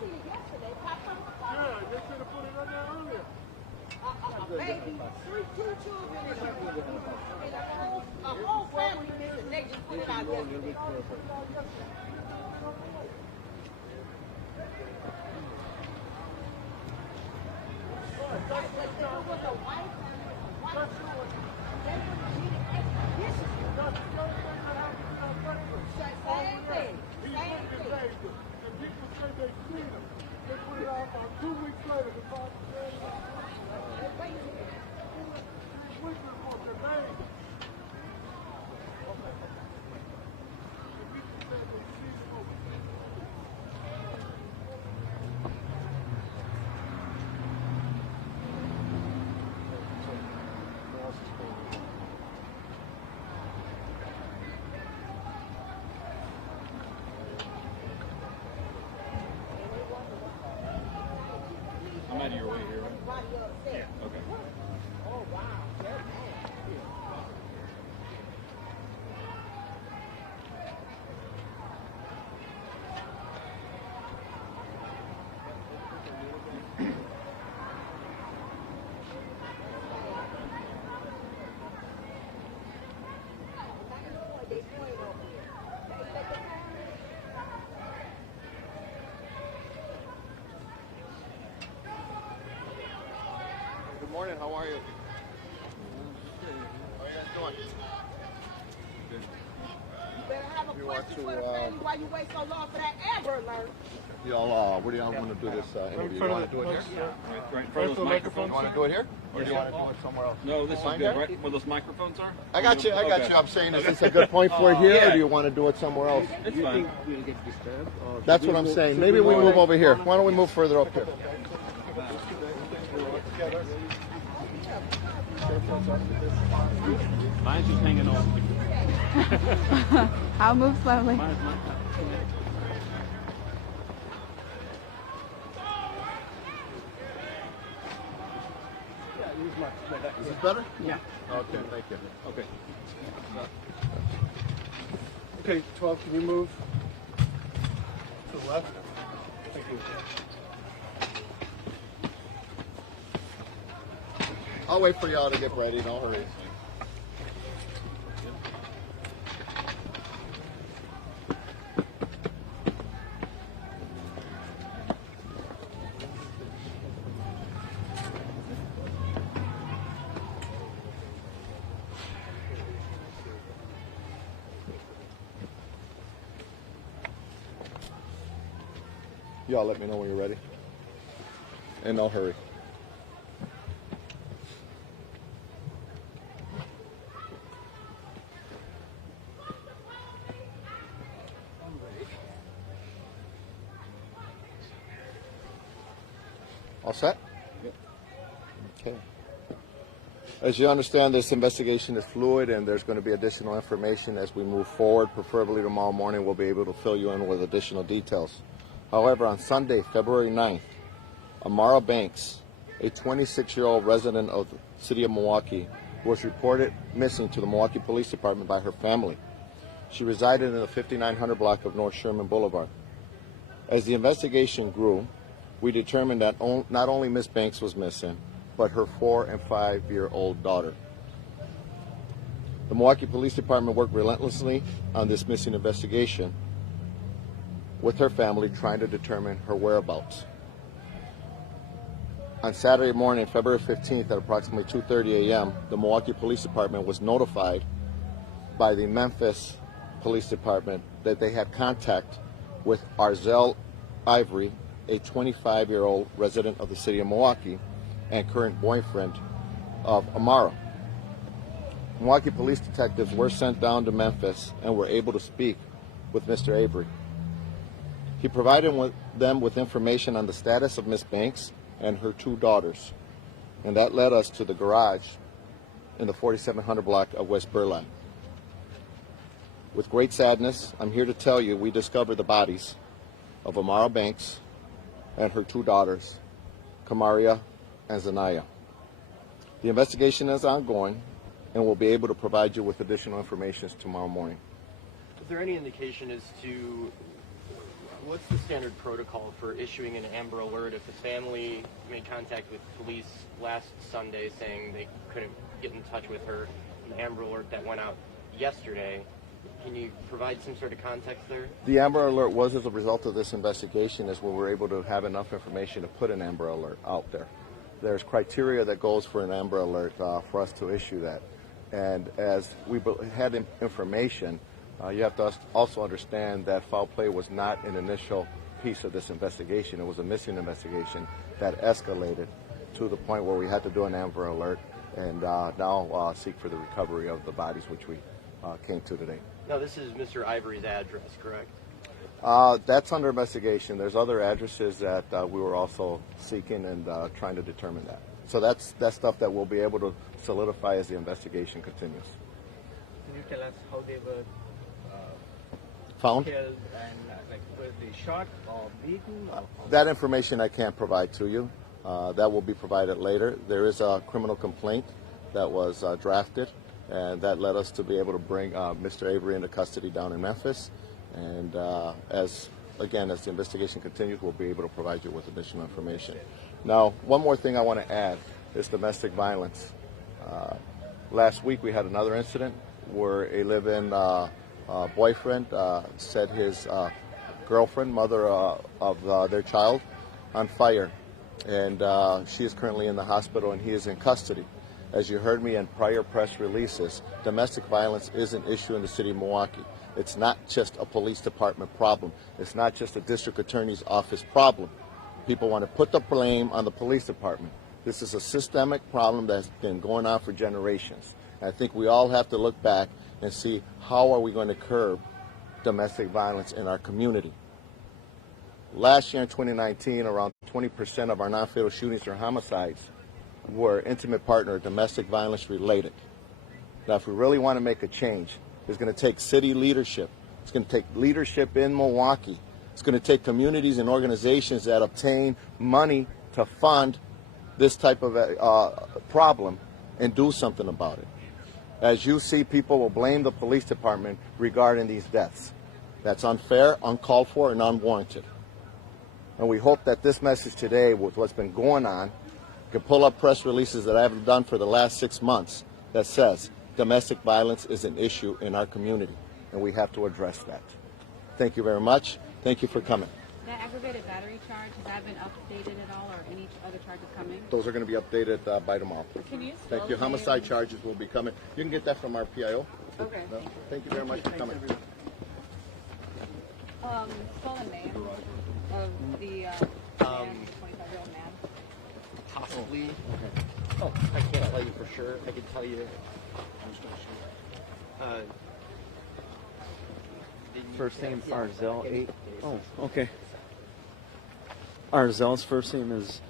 seen it yesterday. Popped on the phone. Yeah, they should have put it on there earlier. A baby, two children, and a whole family missing. They just put it out yesterday. There was a wife and a wife. They wouldn't need it. Same thing. Same thing. And people say they seen them. They put it out about 2 weeks later. The father said, Wait a minute. which is for the name. The people said they seen them over there. I'm out of your way here. Yeah. Okay. Oh, wow. They're mad. Good morning, how are you? How are you guys doing? You better have a You want question to, for the family while you wait so long for that Amber Alert. Y'all, where do y'all want to do this interview? You want to do it here? Right in front of those microphones. You want to do it here? Or do you want to do it somewhere else? No, this is Fine, good, Derek? right? Where those microphones are? I got you, Okay. I'm saying, is this a good point for it here, or Yeah. do you want to do it somewhere else? It's fine. We'll get disturbed? Or That's what I'm saying. Maybe we move over here. Why don't we move further up here? mine's just hanging off. I'll move slowly. Mine's Is this better? Yeah. Okay, thank you. Okay. Okay, 12, can you move to the left? Thank you. I'll wait for y'all to get ready, don't hurry. Y'all let me know when you're ready. And no hurry. All set? Yep. Okay. As you understand, this investigation is fluid and there's going to be additional information as we move forward. Preferably tomorrow morning we'll be able to fill you in with additional details. However, on Sunday, February 9th, Amara Banks, a 26-year-old resident of the city of Milwaukee, was reported missing to the Milwaukee Police Department by her family. She resided in the 5900 block of North Sherman Boulevard. As the investigation grew, we determined that not only Miss Banks was missing, but her 4- and 5-year-old daughter. The Milwaukee Police Department worked relentlessly on this missing investigation with her family, trying to determine her whereabouts. On Saturday morning, February 15th at approximately 2:30 a.m., the Milwaukee Police Department was notified by the Memphis Police Department that they had contact with Arzell Ivory, a 25-year-old resident of the city of Milwaukee and current boyfriend of Amara. Milwaukee police detectives were sent down to Memphis and were able to speak with Mr. Avery. He provided them with information on the status of Miss Banks and her 2 daughters, and that led us to the garage in the 4700 block of West Burleigh. With great sadness, I'm here to tell you we discovered the bodies of Amara Banks and her 2 daughters, Kamaria and Zanaya. The investigation is ongoing, and we'll be able to provide you with additional information tomorrow morning. Is there any indication as to what's the standard protocol for issuing an Amber Alert if the family made contact with police last Sunday saying they couldn't get in touch with her, an Amber Alert that went out yesterday? Can you provide some sort of context there? The Amber Alert was as a result of this investigation is when we were able to have enough information to put an Amber Alert out there. There's criteria that goes for an Amber Alert for us to issue that. And as we had information, you have to also understand that foul play was not an initial piece of this investigation. It was a missing investigation that escalated to the point where we had to do an Amber Alert and now seek for the recovery of the bodies, which we came to today. No, this is Mr. Ivory's address, correct? That's under investigation. There's other addresses that we were also seeking and trying to determine that. So that's stuff that we'll be able to solidify as the investigation continues. Can you tell us how they were Found? killed and like were they shot or beaten? Or That information I can't provide to you. That will be provided later. There is a criminal complaint that was drafted, and that led us to be able to bring Mr. Avery into custody down in Memphis. And as the investigation continues, we'll be able to provide you with additional information. Now, one more thing I want to add is domestic violence. Last week we had another incident where a live-in boyfriend set his girlfriend, mother of their child, on fire. And she is currently in the hospital and he is in custody. As you heard me in prior press releases, domestic violence is an issue in the city of Milwaukee. It's not just a police department problem. It's not just a district attorney's office problem. People want to put the blame on the police department. This is a systemic problem that's been going on for generations. And I think we all have to look back and see how are we going to curb domestic violence in our community. Last year in 2019, around 20% of our non-fatal shootings or homicides were intimate partner or domestic violence related. Now, if we really want to make a change, it's going to take city leadership. It's going to take leadership in Milwaukee. It's going to take communities and organizations that obtain money to fund this type of problem and do something about it. As you see, people will blame the police department regarding these deaths. That's unfair, uncalled for, and unwarranted. And we hope that this message today, with what's been going on, can pull up press releases that I have done for the last 6 months that says domestic violence is an issue in our community, and we have to address that. Thank you very much. Thank you for coming. That aggravated battery charge, has that been updated at all, or any other charges coming? Those are going to be updated by tomorrow. Can you Thank you. Homicide charges will be coming. You can get that from our PIO. Okay. No? Thank you very much for coming. Stolen name of the 25-year-old man. Possibly. Oh, I can't tell you for sure. I can tell you. first name Arzel 8. Oh, okay. Arzel's first name is